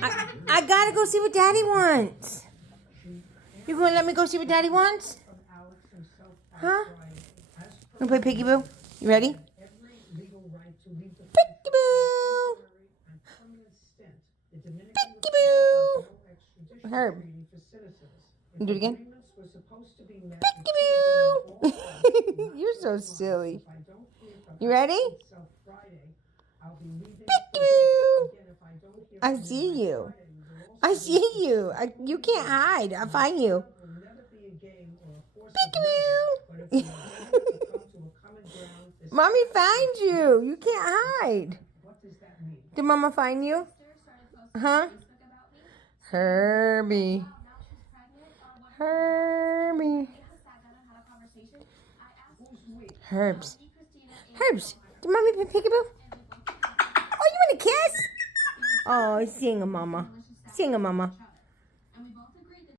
I gotta go see what Daddy wants. You gonna let me go see what Daddy wants? Huh? Wanna play pickaboo? You ready? Pickaboo! Pickaboo! Herb. You do it again? Pickaboo! You're so silly. You ready? Pickaboo! I see you. I see you. You can't hide. I'll find you. Pickaboo! Mommy found you. You can't hide. Did Mama find you? Huh? Herbie. Herbie. Herbs. Herbs. Did Mommy pick Pickaboo? Oh, you want a kiss? Oh, sing a mama. Sing a mama.